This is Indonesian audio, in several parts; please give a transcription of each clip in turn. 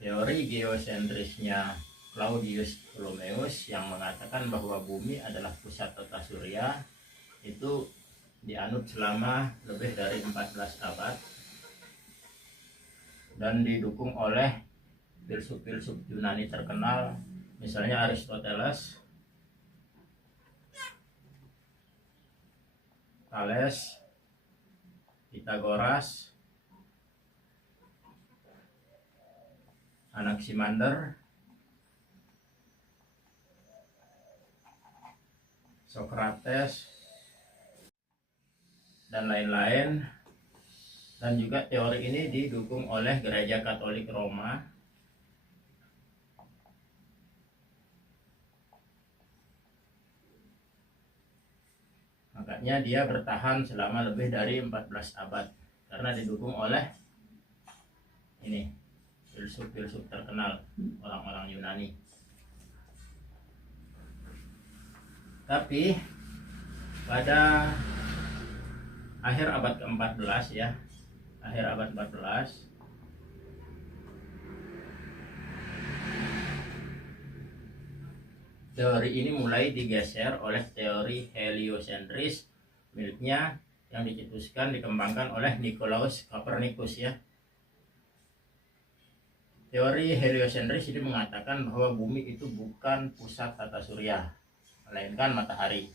Teori geosentrisnya Claudius Ptolemeus yang mengatakan bahwa bumi adalah pusat tata surya itu dianut selama lebih dari 14 abad dan didukung oleh filsuf-filsuf Yunani terkenal, misalnya Aristoteles, Thales, Pythagoras, Anaximander, Socrates, dan lain-lain. Dan juga teori ini didukung oleh Gereja Katolik Roma. Makanya dia bertahan selama lebih dari 14 abad karena didukung oleh ini filsuf-filsuf terkenal, orang-orang Yunani. Tapi pada akhir abad ke-14 ya, akhir abad 14, teori ini mulai digeser oleh teori heliosentris miliknya yang dicetuskan dikembangkan oleh Nicolaus Copernicus ya. Teori heliosentris ini mengatakan bahwa bumi itu bukan pusat tata surya, melainkan matahari.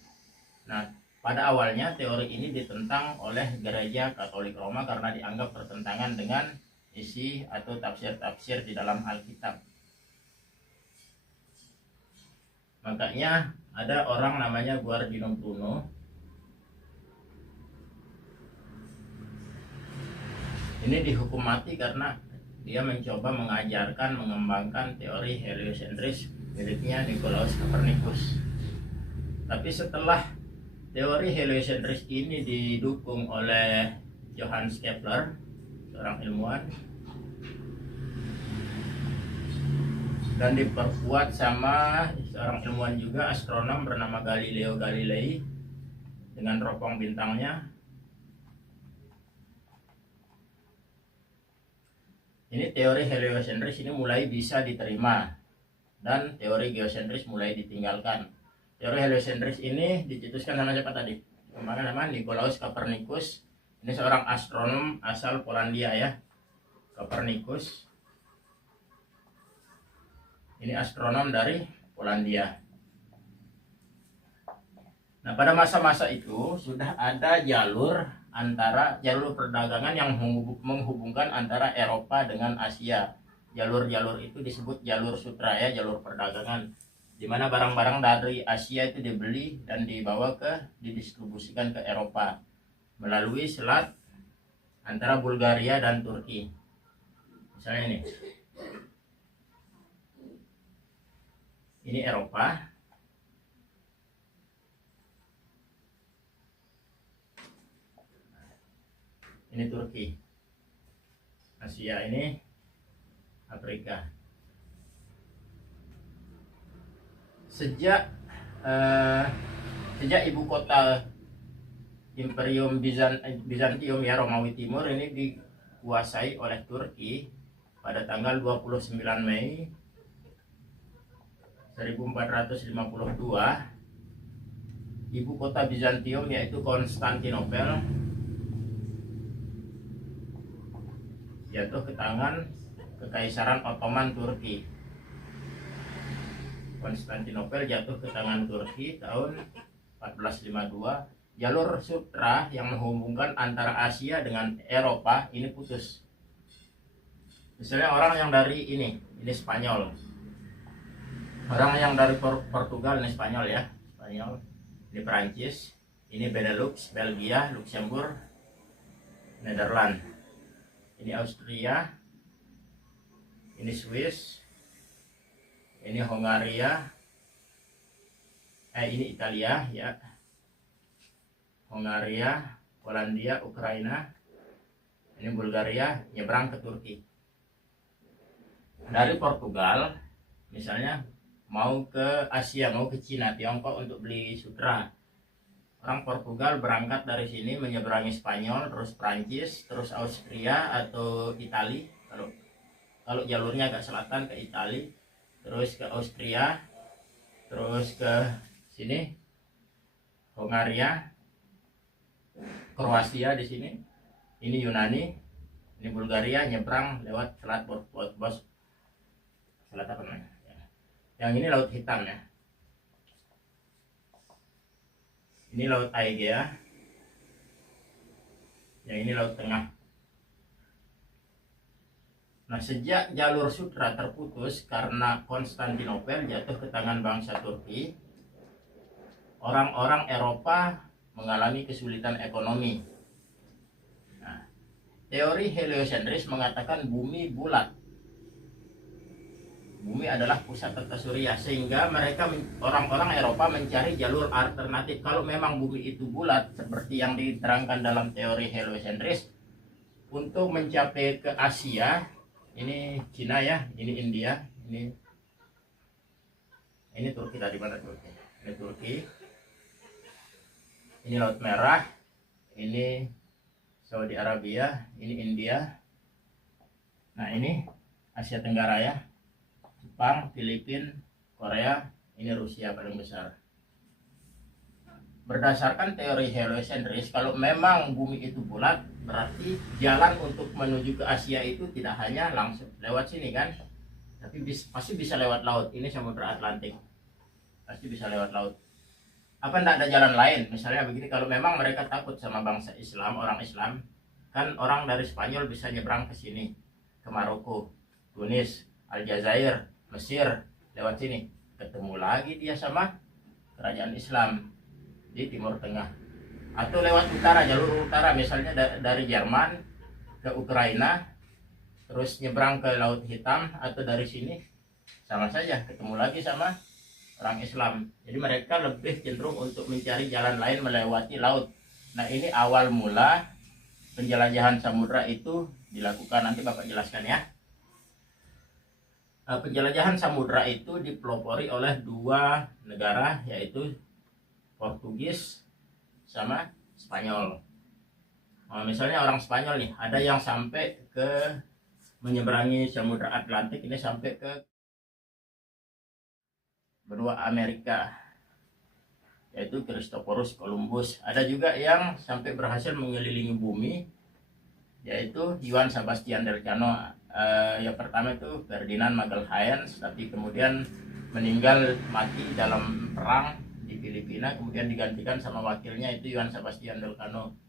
Nah, pada awalnya teori ini ditentang oleh Gereja Katolik Roma karena dianggap bertentangan dengan isi atau tafsir-tafsir di dalam Alkitab. Makanya ada orang namanya Guardino Bruno. Ini dihukum mati karena dia mencoba mengajarkan, mengembangkan teori heliosentris miliknya Nicolaus Copernicus. Tapi setelah teori heliosentris ini didukung oleh Johannes Kepler, seorang ilmuwan, dan diperkuat sama seorang ilmuwan juga, astronom bernama Galileo Galilei dengan teropong bintangnya. Ini teori heliosentris ini mulai bisa diterima dan teori geosentris mulai ditinggalkan. Teori heliosentris ini dicetuskan sama siapa tadi? Kemarin nama Nicolaus Copernicus. Ini seorang astronom asal Polandia ya. Copernicus. Ini astronom dari Polandia. Nah, pada masa-masa itu sudah ada jalur perdagangan yang menghubungkan antara Eropa dengan Asia. Jalur-jalur itu disebut jalur sutra ya, jalur perdagangan, di mana barang-barang dari Asia itu dibeli dan didistribusikan ke Eropa melalui selat antara Bulgaria dan Turki. Misalnya ini Eropa, ini Turki, Asia ini Afrika. Sejak ibu kota Imperium Bizantium ya, Romawi Timur ini dikuasai oleh Turki pada tanggal 29 Mei 1452. Ibu kota Bizantium yaitu Konstantinopel jatuh ke tangan Kekaisaran Ottoman Turki. Konstantinopel jatuh ke tangan Turki tahun 1452. Jalur sutra yang menghubungkan antara Asia dengan Eropa ini putus. Misalnya orang yang dari ini Spanyol. Orang yang dari Portugal ini Spanyol ya, Spanyol. Ini Perancis, ini Benelux, Belgia, Luxembourg, Nederland. Ini Austria, ini Swiss, ini Hongaria, ini Italia ya, Hongaria, Polandia, Ukraina, ini Bulgaria, nyebrang ke Turki. Dari Portugal misalnya mau ke Asia, mau ke Cina, Tiongkok untuk beli sutra, orang Portugal berangkat dari sini menyeberangi Spanyol, terus Prancis, terus Austria atau Itali. Kalau Kalau jalurnya agak selatan ke Italia, terus ke Austria, terus ke sini Hongaria, Kroasia di sini. Ini Yunani, ini Bulgaria, nyebrang lewat Selat Bos. Selat apa namanya? Yang ini Laut Hitam ya. Ini Laut Aegea. Yang ini Laut Tengah. Nah, sejak jalur Sutra terputus karena Konstantinopel jatuh ke tangan bangsa Turki, orang-orang Eropa mengalami kesulitan ekonomi. Nah, teori heliosentris mengatakan bumi bulat. Bumi adalah pusat tata surya, sehingga orang-orang Eropa mencari jalur alternatif. Kalau memang bumi itu bulat seperti yang diterangkan dalam teori heliosentris, untuk mencapai ke Asia, ini Cina ya, ini India, ini Turki, tadi mana Turki? Ini Turki, ini Laut Merah, ini Saudi Arabia, ini India. Nah, ini Asia Tenggara ya, Jepang, Filipina, Korea, ini Rusia paling besar. Berdasarkan teori heliosentris, kalau memang bumi itu bulat, berarti jalan untuk menuju ke Asia itu tidak hanya langsung lewat sini kan, tapi pasti bisa lewat laut. Ini Samudra Atlantik, pasti bisa lewat laut. Apa tidak ada jalan lain? Misalnya begini, kalau memang mereka takut sama bangsa Islam, orang Islam, kan orang dari Spanyol bisa nyebrang ke sini, ke Maroko, Tunis, Aljazair, Mesir, lewat sini, ketemu lagi dia sama kerajaan Islam di Timur Tengah. Atau lewat utara, jalur utara, misalnya dari Jerman ke Ukraina, terus nyebrang ke Laut Hitam, atau dari sini sama saja ketemu lagi sama orang Islam. Jadi mereka lebih cenderung untuk mencari jalan lain melewati laut. Nah, ini awal mula penjelajahan samudra itu dilakukan. Nanti Bapak jelaskan ya. Penjelajahan samudra itu dipelopori oleh dua negara, yaitu Portugis sama Spanyol. Misalnya orang Spanyol nih, ada yang sampai ke menyeberangi Samudra Atlantik, ini sampai ke benua Amerika, yaitu Christophorus Columbus. Ada juga yang sampai berhasil mengelilingi bumi, yaitu Johann Sebastian Elcano. Yang pertama itu Ferdinand Magelhaens, tapi kemudian meninggal mati dalam perang di Filipina, kemudian digantikan sama wakilnya itu Johann Sebastian Elcano.